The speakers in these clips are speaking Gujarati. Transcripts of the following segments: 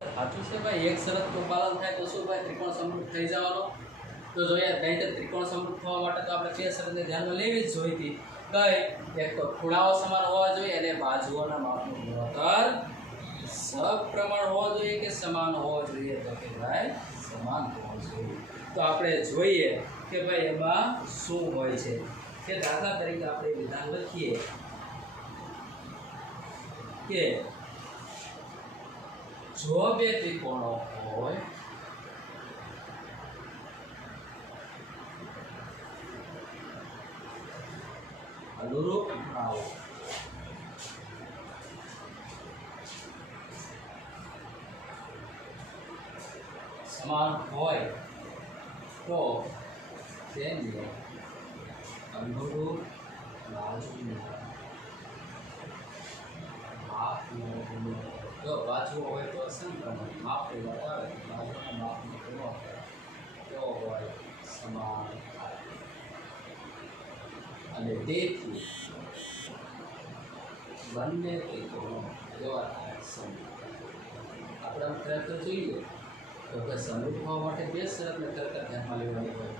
સાચું છે ભાઈ, એક શરતનું પાલન થાય તો શું ભાઈ ત્રિકોણ સમૃદ્ધ થઈ જવાનો? તો જોઈએ નહીં ત્રિકોણ સમૃદ્ધ થવા માટે તો આપણે બે શરતને ધ્યાનમાં લેવી જ જોઈતી. કઈ? એક તો ખૂણાઓ સમાન હોવા જોઈએ અને બાજુઓના માપનું ગુણોત્તર સપ્રમાણ હોવો જોઈએ કે સમાન હોવો જોઈએ? તો કે ભાઈ સમાન હોવો જોઈએ. તો આપણે જોઈએ કે ભાઈ એમાં શું હોય છે. કે દાખલા તરીકે આપણે વિધાન લખીએ કે જો બે ત્રિકોણો હોય અનુરૂપ ખૂણાઓ સમાન હોય તો તેને અનુરૂપ બાજુના માપનો ગુણોત્તર, જો બાજુઓ હોય તો સમપ્રમાણ માપની વાત આવે તો બાજુના માપનો ગુણોત્તર કેવો હોય? સમાન થાય. અને તેથી બંને ત્રિકોણો કેવા થાય? સમરૂપ. આપણે ખરેખર જોઈએ તો કે સમરૂપ થવા માટે બે શરતને ખરેખર ધ્યાનમાં લેવાની હોય.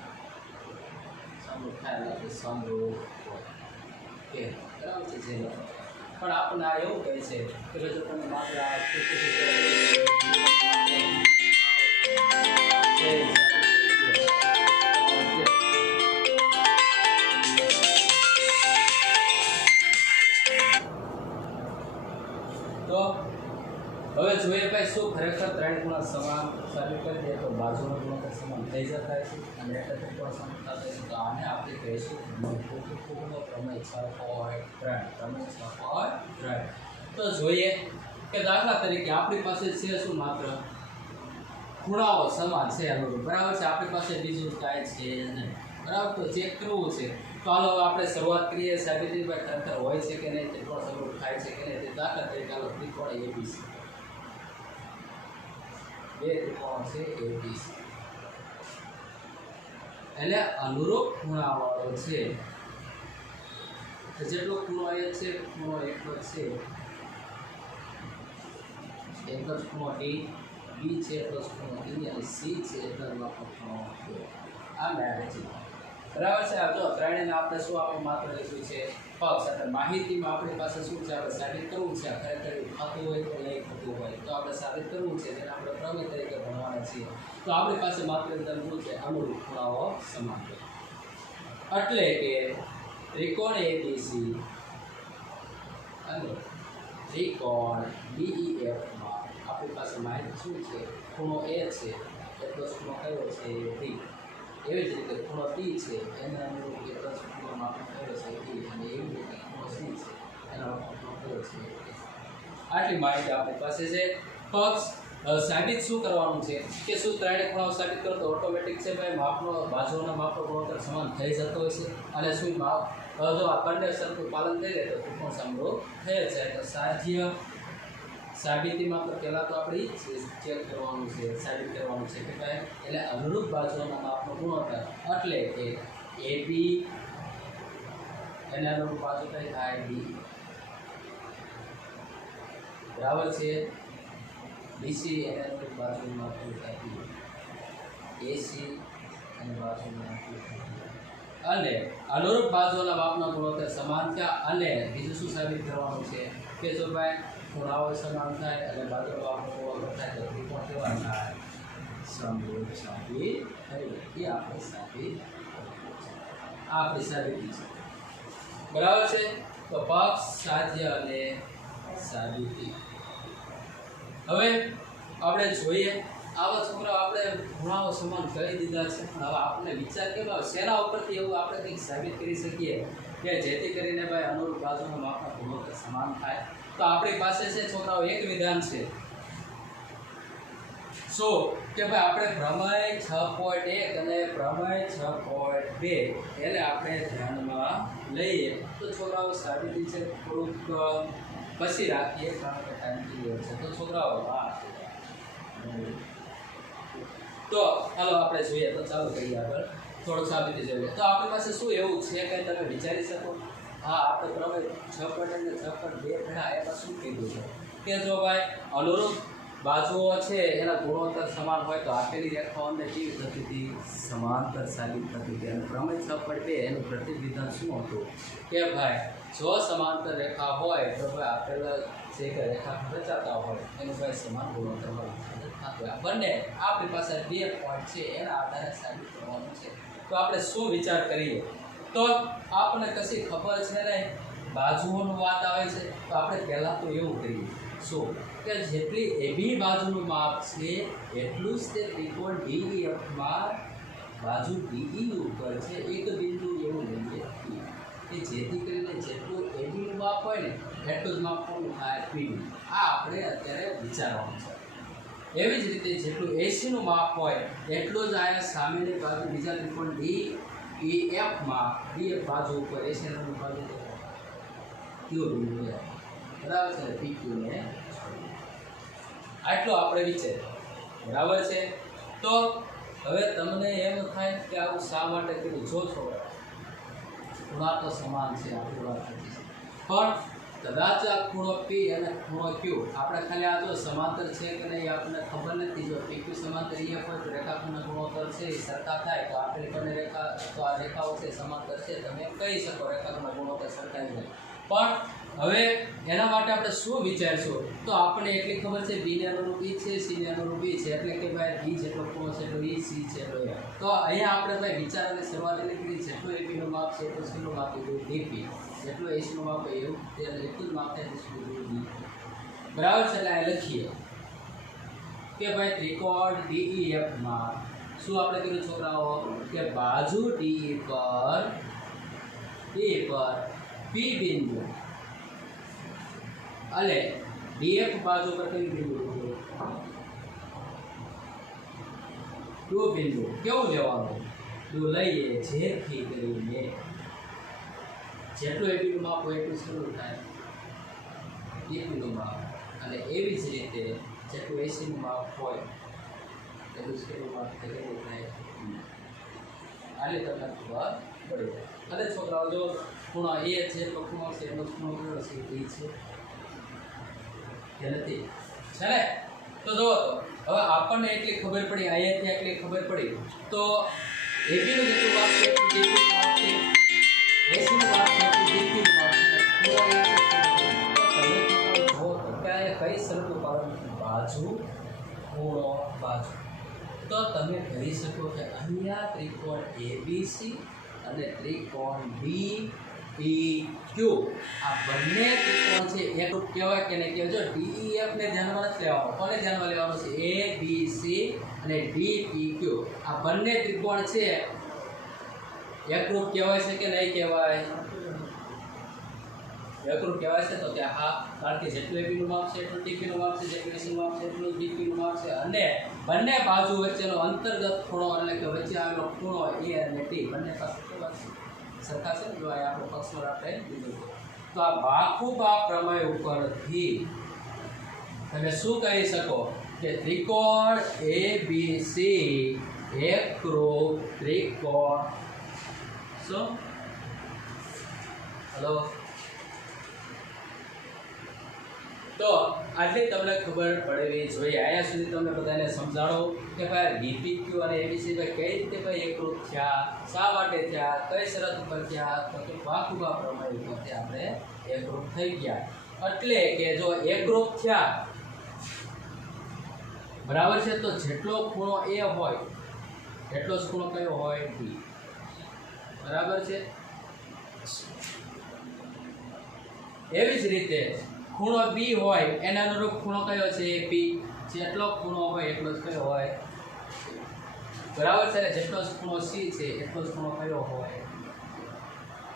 સમરૂપ થાય એટલે સમરૂપ હોય કે બરાબર છે. જે પણ આપણને આ એવું કહે છે કે જો તમે માત્ર આ તો હવે જોઈએ ભાઈ શું ખરેખર ત્રણ ખૂણા સમાન સાબિત કરી દે તો બાજુનો ગુણોત્તર સમાન થઈ જતા છે અને એટલે ત્રિકોણ સમાન થતા છે. તો આને આપણે કહીશું મૂળભૂત પ્રમેય 6.3. તો જોઈએ કે દાખલા તરીકે આપણી પાસે છે શું? માત્ર ખૂણાઓ સમાન છે અનુરૂપ, બરાબર છે. આપણી પાસે બીજું કાંઈ છે નહીં, બરાબર. તો ચેક કરવું છે. તો હાલો આપણે શરૂઆત કરીએ. સાબિતી ભાઈ ખરેખર હોય છે કે નહીં, ત્રિકોણ સમરૂપ થાય છે કે નહીં. દાખલા તરીકે હાલો ત્રિકોણ ABC, બે ત્રિકોણ છે ABC એટલે અનુરૂપ ખૂણાવાળો છે. તો જેટલો ખૂણો એ છે ખૂણો એટલો જ છે, એક જ ખૂણો D, B છે એટલો જ ખૂણો E અને C છે એટલો જ ખૂણો A. આ મેળવે છે, બરાબર છે. આ જો ત્રણેયને આપણે શું આપણે માત્ર લીધું છે પક્ષ. એટલે માહિતીમાં આપણી પાસે શું છે? આપણે સાબિત કરવું છે. ખરેખર થતું હોય તો નહીં થતું હોય તો આપણે સાબિત કરવું છે, જેને આપણે પ્રમેય તરીકે ભણવાના છીએ. તો આપણી પાસે માત્ર શું છે? અનુરૂપ ખૂણાઓ સમાન છે. એટલે કે ત્રિકોણ ABC અને ત્રિકોણ DEF માં આપણી પાસે માહિતી શું છે? ખૂણો A છે એટલો જ ખૂણો કયો છે? D. એવી જ રીતે ખૂણો T છે એને અનુરૂપ એટલો જ ખૂણો માપનો કયો છે? D. અને એવી રીતે ખૂણો C છે એનો માપનો કયો છે? આટલી માહિતી આપણી પાસે છે. પક્ષ સાબિત શું કરવાનું છે કે શું ત્રણેય ખૂણાઓ સાબિત કરો તો ઓટોમેટિક છે ભાઈ માપનો બાજુઓના માપનો ગુણોત્તર સમાન થઈ જતો હોય છે. અને શું માપ જો આ બંને શરતનું પાલન થઈ જાય તો ત્રિકોણ સમરૂપ થઈ જાય. તો સાધ્ય સાબિતીમાં તો પહેલાં તો આપણે ચેક કરવાનું છે, સાબિત કરવાનું છે કે ભાઈ એટલે અનુરૂપ બાજુઓના માપનો ગુણોત્તર એટલે કે AB એને અનુરૂપ બાજુ કઈ થાય? B, બરાબર છે. BC એને અનુરૂપ બાજુનું માપનું થાય B, AC અને બાજુનું માપનું થાય. અને અનુરૂપ બાજુઓના માપના ગુણોત્તર સમાન થયા. અને બીજું શું સાબિત કરવાનું છે કે જો ભાઈ ખૂણાઓ સમાન થાય અને બાજુનો માપનો ગુણોત્તર થાય તો ત્રિકોણ કેવા થાય? સમરૂપ સાબિત થઈ. એ આપણે સાબિત આપણી સાબિતી છે, બરાબર છે. તો પક્ષ, સાધ્ય અને સાબિતી. હવે આપણે જોઈએ આવા છોકરાઓ આપણે ખૂણાઓ સમાન કરી દીધા છે, પણ હવે આપણે વિચાર કેવો શેના ઉપરથી એવું આપણે કંઈક સાબિત કરી શકીએ કે જેથી કરીને ભાઈ અનુરૂપ બાજુના માપના ગુણોત્તર સમાન થાય. તો આપણી પાસે છે છોકરાઓ એક વિધાન છે. શું કે ભાઈ આપણે પ્રમેય 6.1 અને પ્રમેય 6.2 એટલે આપણે ધ્યાનમાં લઈએ. તો છોકરાઓ સાબિતી છે થોડુંક પછી રાખીએ કારણ કે ટાઈમ થઈ ગયો છે. તો છોકરાઓ તો હાલો આપણે જોઈએ. તો ચાલો કરીએ આગળ થોડુંક સાબિતી જોઈએ. તો આપણી પાસે શું એવું છે કે તમે વિચારી શકો? હા, આપણે પ્રમેય 6.1 અને 6.2 ભણ્યા એમાં શું કીધું છે કે જો ભાઈ અનુરૂપ બાજુઓ છે એના ગુણોત્તર સમાન હોય તો આપેલી રેખાઓને કેવી થતી હતી? સમાંતર સાબિત થતી હતી. અને પ્રમેય 6.2 એનું પ્રતિવિધાન શું હતું કે ભાઈ જો સમાંતર રેખા હોય તો ભાઈ આપેલા જે કે રેખાખંડ રચાતા હોય એનું ભાઈ સમાન ગુણોત્તર હોય થતું હોય. બંને આપણી પાસે 2 પોઈન્ટ છે એના આધારે સાબિત કરવાનું છે. તો આપણે શું વિચાર કરીએ તો આપણને કશી ખબર છે નહીં, બાજુઓનું વાત આવે છે તો આપણે પહેલાં તો એવું કરીએ શું કે જેટલી એબી બાજુનું માપ છે એટલું જ તે ત્રિકોણ DEFમાં બાજુ DE ઉપર છે એક બિંદુ એવું લઈએ કે જેથી કરીને જેટલું એબીનું માપ હોય ને એટલું જ માપ કોનું થાય? PB. આ આપણે અત્યારે વિચારવાનું છે. એવી જ રીતે જેટલું એસીનું માપ હોય એટલું જ આયા સામેની બાજુ બીજા ત્રિકોણ DEFમાં DF બાજુ ઉપર એસીની બાજુ ક્યુ બિંદુ બરાબર છે, PQ ને આટલું આપણે વિચારીએ બરાબર છે. તો હવે તમને એમ થાય કે આવું શા માટે કીધું? જો છોકરા ખૂણા તો સમાન છે આપણી વાત થતી છે, પણ કદાચ આ ખૂણો P અને ખૂણો Q આપણે ખાલી આ જો સમાંતર છે કે નહીં આપણને ખબર નથી. જો PQ સમાંતર EF હોય તો રેખાખંડના ગુણોત્તર છે એ સરખા થાય તો આપણી બંને રેખા તો આ રેખાઓ છે સમાંતર છે તમે કહી શકો રેખાખંડના ગુણોત્તર સરખા થાય. પણ હવે એના માટે આપણે શું વિચારશું તો આપણને એટલી ખબર છે B ને અનુરૂપ E છે, C ને અનુરૂપ E છે, એટલે કે ભાઈ B જેટલો ખૂણો છે એટલો E, C છે એટલો A. તો અહીંયા આપણે ભાઈ વિચારવાની શરૂઆત એટલે કરી જેટલું AB નું માપ છે એટલું C નું માપ કીધું DP, જેટલું AC નું માપ એવું એટલું જ માપ થાય DP. બરાબર છે. એટલે આ લખીએ કે ભાઈ ત્રિકોણ DEFમાં શું આપણે કીધું છોકરાઓ કે બાજુ DE પર P બિંદુ અને DF બાજુ પર કઈ બિંદુ? Q બિંદુ. કેવું લેવાનું? જો લઈએ જેથી કરીને જેટલું AB નું માપ હોય એટલું શરૂ થાય DP નું માપ, અને એવી જ રીતે જેટલું AC નું માપ હોય એટલું શરૂ માપ થાય. આને તમને ખબર પડી જાય. અને છોકરાઓ જો ખૂણો A છે તો ખૂણો છે એનો ખૂણો કયો છે? E છે નથી છે ને? તો જો હવે આપણને એટલી ખબર પડી, અહીંયાથી એટલી ખબર પડી તો AB નું જેટલું માપ છે એટલું DP નું માપ છે, AC નું માપ છે એટલું DP નું માપ છે, ખૂણો A છે તો તમે જો કે કઈ શરતો પાડો? બાજુ ખૂણો બાજુ. તો તમે કહી શકો કે અહીંયા ત્રિકોણ ABC અને ત્રિકોણ DEQ આ બંને ત્રિકોણ છે એકરૂપ કહેવાય કે નહીં કહેવાય? જો DEF ને ધ્યાનમાં નથી લેવાનો, કોને ધ્યાનમાં લેવાનું છે? ABC અને DPQ આ બંને ત્રિકોણ છે એકરૂપ કહેવાય છે કે નહીં કહેવાય? એકરૂપ કહેવાય છે. તો કે હા, કારણ કે જેટલું AB નું માપ છે એટલું DP નું માપ છે, જેટલું AC નું માપ છે એટલું DP નું માપ છે, અને બંને બાજુ વચ્ચેનો અંતર્ગત ખૂણો એટલે કે વચ્ચે આવેલો ખૂણો A અને T બંને પાસે કેવા છે? સરખા છે. જો આ આપણો પક્ષમાં આપણે લીધું. તો આ બાખુબ આ પ્રમેય ઉપરથી તમે શું કહી શકો કે ત્રિકોણ ABC એકરૂપ ત્રિકોણ શું? હલો, તો આટલી તમને ખબર પડવી જોઈએ. અહીંયા સુધી તમે બધાને સમજાણો કે ભાઈ DPQ અને ABC ભાઈ કઈ રીતે ભાઈ એકરૂપ થયા, શા માટે થયા, કઈ શરત ઉપર થયા? તો કે બાખુબા પ્રમેય ઉપરથી આપણે એકરૂપ થઈ ગયા. એટલે કે જો એકરૂપ થયા બરાબર છે તો જેટલો ખૂણો A હોય એટલો જ ખૂણો કયો હોય? D. બરાબર છે. એવી જ રીતે ખૂણો B હોય એના અનુરૂપ ખૂણો કયો છે? P. જેટલો ખૂણો હોય એટલો જ કયો હોય? બરાબર છે. જેટલો જ ખૂણો C છે એટલો જ ખૂણો કયો હોય?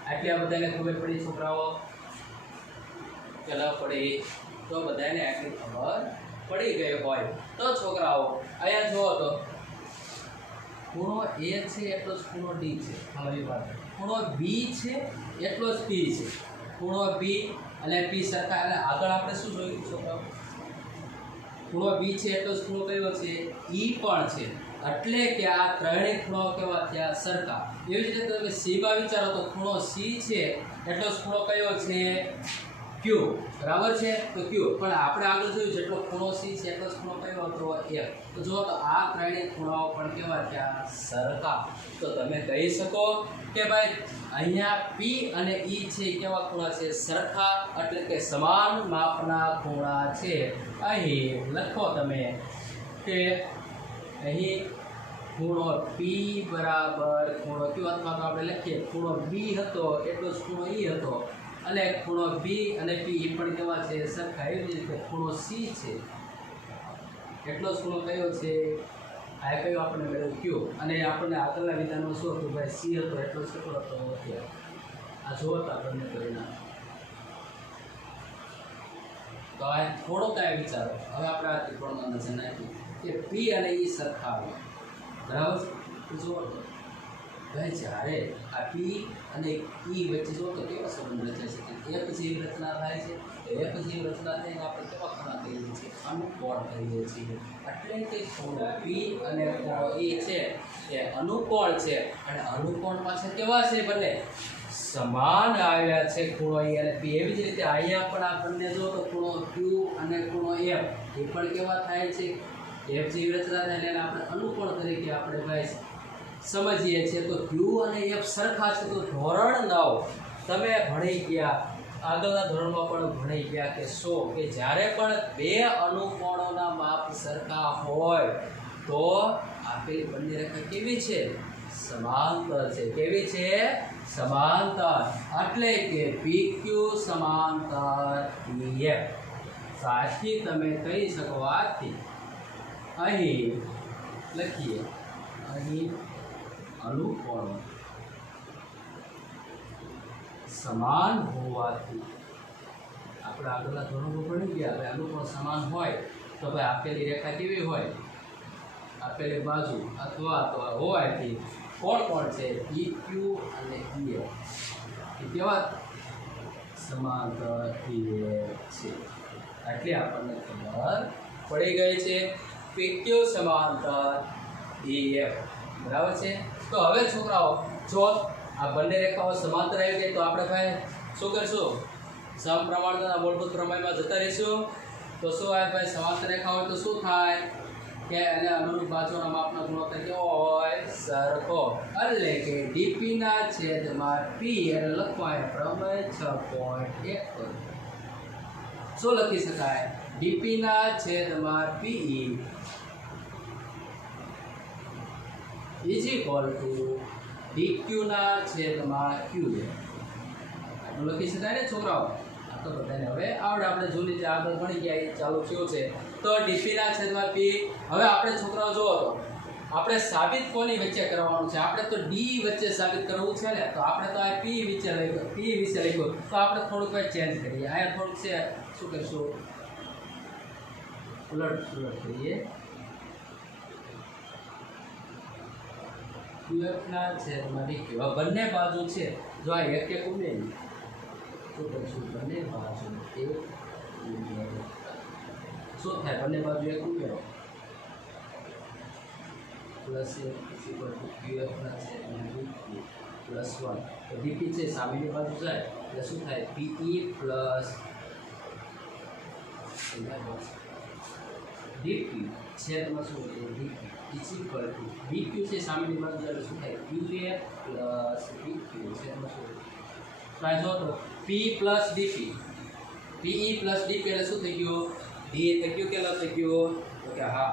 આટલી આ બધાને ખબર પડી છોકરાઓ કે ન પડી? તો બધાને આટલી ખબર પડી ગઈ હોય તો છોકરાઓ અહીંયા જુઓ તો ખૂણો A છે એટલો જ ખૂણો D છે. અમારી વાત ખૂણો B છે એટલો જ P છે. ખૂણો B અને P સરખા. અને આગળ આપણે શું જોયું છોકરાઓ? ખૂણો B છે એટલો જ ખૂણો કયો છે? E પણ છે. એટલે કે આ ત્રણેય ખૂણો કેવા થયા? સરખા. એવી જ રીતે તમે C માં વિચારો તો ખૂણો C છે એટલો જ ખૂણો કયો છે? ક્યુ બરાબર છે તો ક્યુ પણ આપણે આગળ જોયું જેટલો ખૂણો સી છે એટલો જ ખૂણો કયો હતો એફ તો જો તો આ ત્રણેય ખૂણાઓ પણ કેવા થયા સરખા તો તમે કહી શકો કે ભાઈ અહીંયા પી અને ઈ છે એ કેવા ખૂણા છે સરખા એટલે કે સમાન માપના ખૂણા છે અહીં લખો તમે કે અહીં ખૂણો પી બરાબર ખૂણો ક્યુ અથવા તો આપણે લખીએ ખૂણો બી હતો એટલો જ ખૂણો ઈ હતો અને ખૂણો બી અને પી પણ કેવા છે સરખા એવી જ રીતે ખૂણો સી છે એટલો જ ખૂણો કયો છે આ કયો આપણને મળ્યો ક્યુ અને આપણને આગળના વિધાનમાં શું હતું ભાઈ સી હતો એટલો જ કેટલો હતો આ જુઓ તો આપણને પરિણામ તો આ થોડો કાંઈ વિચારો હવે આપણે આ ત્રિકોણમાં નજર નાખી કે પી અને ઈ સરખા આવે બરાબર તો જુઓ તો ભાઈ જ્યારે આ પી અને ઈ વચ્ચે જો તો કેવા સંબંધ રચાય છે કે એક જેવી રચના થાય છે એક જેવી રચના થઈને આપણે કેવા ખૂણા કહીએ છીએ અનુકોણ કહીએ છીએ એટલે કે ખૂણો પી અને ખૂણો ઈ છે એ અનુકોણ છે અને અનુકોણ પાસે કેવા છે બંને સમાન આવ્યા છે ખૂણો ઈ અને પી એવી જ રીતે અહીંયા પણ આપણને જો તો ખૂણો ક્યુ અને ખૂણો એફ એ પણ કેવા થાય છે એફ જેવી રચના થાય એટલે આપણે અનુકોણ તરીકે આપણે ભાઈ સમજીએ છીએ તો ક્યુ અને એફ સરખા છે તો ધોરણ 9 તમે ભણી ગયા આગળના ધોરણમાં પણ ભણી ગયા કે શું કે જ્યારે પણ બે અનુકોણોના માપ સરખા હોય તો આપેલી બંને રેખા કેવી છે સમાંતર છે કેવી છે સમાંતર એટલે કે PQ સમાંતર EF સાચી તમે કહી શકો આથી અહીં લખીએ અહીં અનુકોણો સમાન હોવાથી આપણે આગળના ધોરણમાં ભણી ગયા ભાઈ અનુકોણ સમાન હોય તો ભાઈ આપેલી રેખા કેવી હોય આપેલી બાજુ અથવા તો હોવાથી કોણ કોણ છે PQ અને EF એ કેવા સમાંતર છે એટલે આપણને ખબર પડી ગઈ છે PQ સમાંતર EF બરાબર છે તો હવે છોકરાઓ જો આ બંને રેખાઓ સમાંતર આવી ગઈ તો આપણે ભાઈ શું કરશું સમપ્રમાણતાના મૂળભૂત પ્રમેયમાં જતા રહીશું તો શું આવે ભાઈ સમાંતર રેખા હોય તો શું થાય કે એને અનુરૂપ બાજુના માપનો ગુણોત્તર કેવો હોય સરખો એટલે કે DP ના છેદમાં P એટલે લખવાય પ્રમેય 6.1 શું લખી શકાય DP ના છેદમાં PE is equal to DQ ના છેદમાં QA આટલું લખી શકાય ને છોકરાઓ આ તો બધાને હવે આવડે આપણે જૂની જે આગળ ભણી ગયા એ ચાલુ થયું છે તો DP ના છેદમાં P હવે આપણે છોકરાઓ જોવો તો આપણે સાબિત કોની વચ્ચે કરવાનું છે આપણે તો D વચ્ચે સાબિત કરવું છે ને તો આપણે તો આ P વિશે લખ્યું તો આપણે થોડુંક કંઈ ચેન્જ કરીએ અહીંયા થોડુંક છે શું કરીશું ઉલટ કરીએ QF ના છેદમાં DQ બંને બાજુ છે જો આ એક એક ઉમેરી તો પછી બંને બાજુ એક ઉમેરો શું થાય બંને બાજુ એક ઉમેરો પ્લસ QF ના છેદમાં DQ પ્લસ 1 તો DP છે સામેની બાજુ જાય એટલે શું થાય PE પ્લસ DQ છેદમાં શું છે DQ is equal to DQ છે સામેની બાજુ એટલે શું થાય QA પ્લસ DQ છેદમાં શું થાય જો તો P plus DP PE plus DP એટલે શું થઈ ગયું D થઈ ગયું કેટલો થઈ ગયો તો કે હા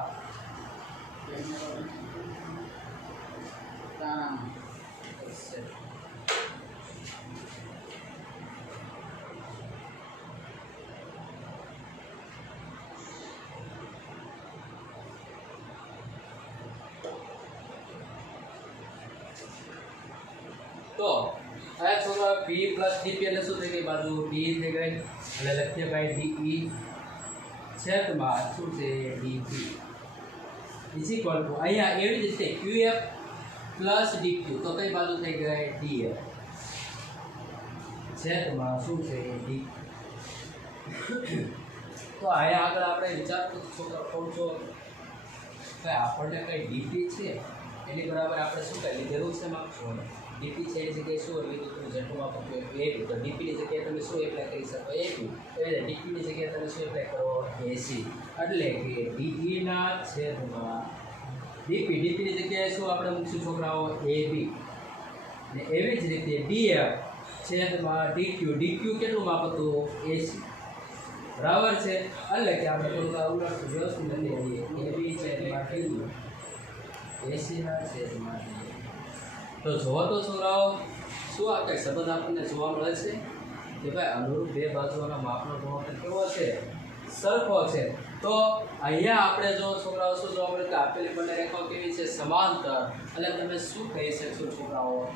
તો આ છોકરા P પ્લસ DP એટલે શું થઈ ગઈ બાજુ D થઈ ગઈ એટલે લખીએ ભાઈ DE છેદમાં શું છે DP ઇઝ ઇક્વલ ટુ અહીંયા એવી જ રીતે QF પ્લસ DQ તો કઈ બાજુ થઈ ગઈ DF છેદમાં શું છે DQ તો અહીંયા આગળ આપણે વિચારતું છોકરા થોડું છો કે આપણને કઈ DP છે એની બરાબર આપણે શું કહી લીધેલું છે માપ ડીપી છે એની જગ્યાએ શું એટલે તમે જેટલું માપ આપ્યું એપી, તો ડીપીની જગ્યાએ તમે શું એપ્લાય કરી શકો એપી, એટલે ડીપીની જગ્યાએ તમે શું એપ્લાય કરો એસી, એટલે કે ડીઈના છેદમાં ડીપી, ડીપીની જગ્યાએ શું આપણે મૂકશું છોકરાઓ એબી, ને એવી જ રીતે ડીએફ છેદમાં ડીક્યુ, ડીક્યુ કેટલું માપ હતું એસી, બરાબર છે, એટલે કે આપણે થોડું ઉલટ વ્યવસ્થિત લઈ લઈએ એબી છેદમાં ડીક્યુ એસીના છેદમાં ડીએફ. તો જોવો તો છોકરાઓ શું આ કંઈ સંબંધ આપણને જોવા મળે છે કે ભાઈ અનુરૂપ બે બાજુઓના માપનો ગુણોત્તર કેવો છે સરખો છે. તો અહીંયા આપણે જો છોકરાઓ શું જોવા મળે કે આપેલી બંને રેખાઓ કેવી છે સમાંતર, એટલે તમે શું કહી શકશો છોકરાઓ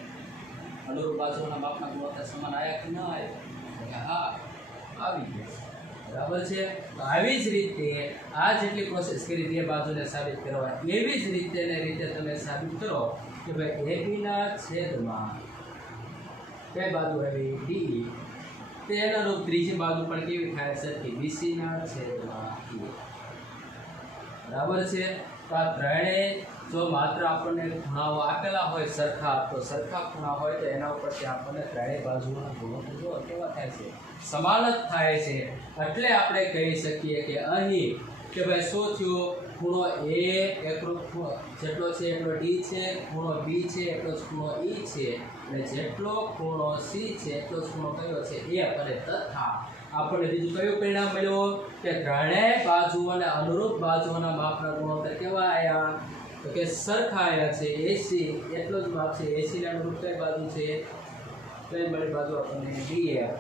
અનુરૂપ બાજુઓના માપના ગુણોત્તર સમાન આવ્યા કે ન આવ્યા? હા આવી ગયા, બરાબર છે. તો આવી જ રીતે આ જેટલી પ્રોસેસ કરી બે બાજુને સાબિત કરવા એવી જ રીતે તમે સાબિત કરો કે ભાઈ એબીના છેદમાં કઈ બાજુ આવી ડી, તેના રૂપ ત્રીજી બાજુ પણ કેવી થાય સરખી બીસીના છેદમાં ડી, બરાબર છે. તો આ ત્રણેય જો માત્ર આપણને ખૂણાઓ આપેલા હોય સરખા, તો સરખા ખૂણા હોય તો એના ઉપરથી આપણને ત્રણેય બાજુના ગુણોત્તર જો કેવા થાય છે સમાન જ થાય છે. એટલે આપણે કહી શકીએ કે અહીં કે ભાઈ શું થયું ખૂણો એ એકરૂપ જેટલો છે એટલો ડી છે, ખૂણો બી છે એટલો જ ખૂણો ઈ છે, અને જેટલો ખૂણો સી છે એટલો જ ખૂણો કયો છે એ, અને તથા આપણને બીજું કયું પરિણામ મળ્યું કે ત્રણેય બાજુઓને અનુરૂપ બાજુઓના માપના ગુણોત્તર કેવા આવ્યા તો કે સરખા આવ્યા છે. એસી એટલો જ માપ છે, એસીને અનુરૂપ કઈ બાજુ છે કઈ મળી બાજુ આપણને ડીએફ,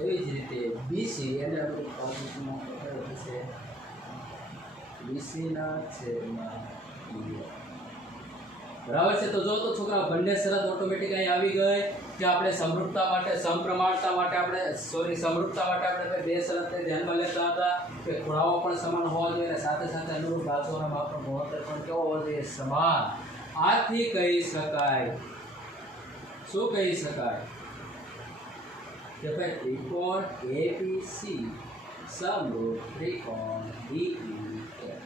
એવી જ રીતે બીસી એને અનુરૂપ બાજુ કયો છે બીસીના છેદમાં ડીએફ, બરાબર છે. તો જો તો છોકરા બંને શરત ઓટોમેટિક અહીં આવી ગઈ કે આપણે સમરૂપતા માટે સમપ્રમાણતા માટે આપણે સમરૂપતા માટે આપણે બે શરતને ધ્યાનમાં લેતા હતા કે ખૂણાઓ પણ સમાન હોવા જોઈએ અને સાથે સાથે અનુરૂપ બાજુઓના માપનો ગુણોત્તર પણ કેવો હોવો જોઈએ સમાન. આથી કહી શકાય શું કહી શકાય કે ભાઈ ત્રિકોણ એબીસી સમરૂપ ત્રિકોણ ડીઈએફ,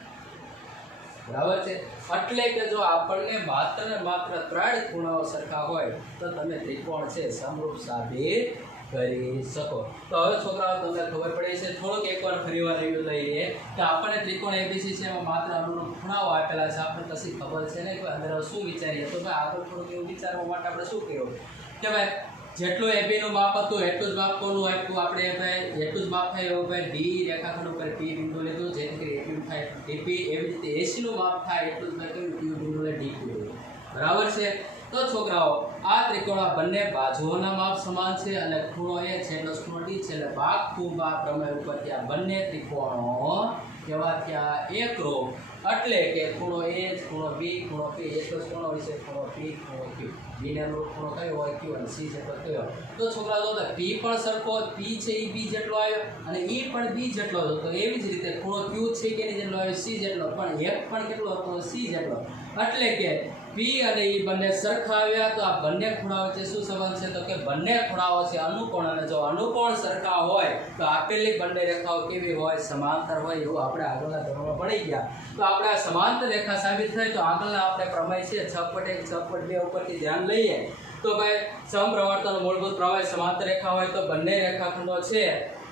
બરાબર છે. એટલે કે જો આપણને માત્ર ને માત્ર ત્રણ ખૂણાઓ સરખા હોય તો તમે ત્રિકોણ છે સમરૂપ સાબિત કરી શકો. તો હવે છોકરાઓ તમને ખબર પડી છે, થોડુંક એકવાર ફરીવાર રિવ્યુ લઈએ કે આપણને ત્રિકોણ એબીસી છે એમાં માત્ર અનુરૂપ ખૂણાઓ આપેલા છે, આપણે કશી ખબર છે ને કે અંદર શું વિચારીએ. તો ભાઈ આગળ થોડુંક એવું વિચારવા માટે આપણે શું કર્યું કે ભાઈ જેટલું એબીનું માપ હતું એટલું જ માપ કોનું આપ્યું આપણે ભાઈ એટલું જ માપ થાય એવું ભાઈ ડી રેખાખંડ ઉપર પી બિંદુ લીધું જેથી કરી એબી થાય ડીપી, એવી રીતે એસીનું માપ થાય એટલું જ ભાઈ કયું ક્યુ બિંદુને ડીપી, બરાબર છે. તો છોકરાઓ આ ત્રિકોણના બંને બાજુઓના માપ સમાન છે અને ખૂણો એ છે એટલે ખૂણો ડી છે, એટલે ભાગ ખૂબ આ પ્રમેય ઉપરથી આ બંને ત્રિકોણો કેવા થયા એકરૂપ. એટલે કે ખૂણો એ ખૂણો બી ખૂણો પી એટલો જ ખૂણો હોય છે ખૂણો પી ખૂણો ક્યુ, બીને અનુરૂપ ખૂણો કયો હોય ક્યુ અને સી જેટલો કયો. તો છોકરા જો પી પણ સરખો પી છે એ બી જેટલો આવ્યો અને ઈ પણ બી જેટલો હતો, તો એવી જ રીતે ખૂણો ક્યુ છે કે જેટલો આવ્યો સી જેટલો, પણ એફ પણ કેટલો હતો સી જેટલો. એટલે કે પી અને ઈ બંને સરખા આવ્યા તો આ બંને ખૂણા વચ્ચે શું સંબંધ છે તો કે બંને ખૂણાઓ છે અનુકોણ, અને જો અનુકોણ સરખા હોય તો આપેલી બંને રેખાઓ કેવી હોય સમાંતર હોય એવું આપણે આગળના ધોરણમાં ભણી ગયા. તો આપણે આ સમાંતર રેખા સાબિત થાય તો આગળના આપણે પ્રમેય છે 6.1 6.2 ઉપરથી ધ્યાન લઈએ તો ભાઈ સમપ્રમાણતાનો મૂળભૂત પ્રમેય સમાંતર રેખા હોય તો બંને રેખાખંડો છે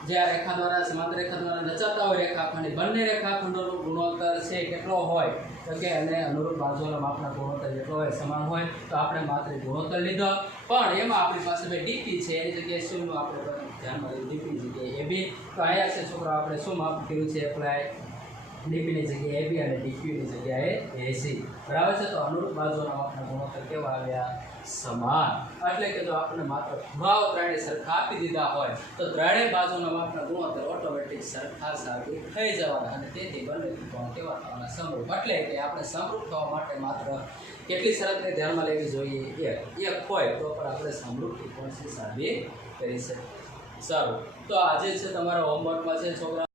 જે આ રેખા દ્વારા સમાંતર રેખા દ્વારા રચાતા હોય રેખાખંડ, બંને રેખાખંડોનો ગુણોત્તર છે કેટલો હોય તો કે અને અનુરૂપ બાજુઓના માપના ગુણોત્તર જેટલો હોય સમાન હોય. તો આપણે માત્ર ગુણોત્તર લીધો, પણ એમાં આપણી પાસે ભાઈ ડીપી છે એની જગ્યાએ શું આપણે ધ્યાનમાં લીધું ડીપી જગ્યાએ એબી. તો અહીંયા છે છોકરા આપણે શું માપ કર્યું છે એપ્લાય ડીપીની જગ્યાએ એબી અને ડીક્યુની જગ્યાએ એસી, બરાબર છે. તો અનુરૂપ બાજુઓના માપના ગુણોત્તર કેવા આવ્યા સમાન. એટલે કે જો આપણે માત્ર ખૂણાઓ ત્રણેય સરખા આપી દીધા હોય તો ત્રણેય બાજુના માપના ગુણોત્તર ઓટોમેટિક સરખા સાબિત થઈ જવાના અને તેથી બંને ત્રિકોણ કેવા થવાના સમરૂપ. એટલે કે આપણે સમરૂપ થવા માટે માત્ર કેટલી શરતને ધ્યાનમાં લેવી જોઈએ એક હોય તો પણ આપણે સમરૂપ ત્રિકોણ સાબિત કરી શકીએ. સારું, તો આજે છે તમારા હોમવર્કમાં છે છોકરા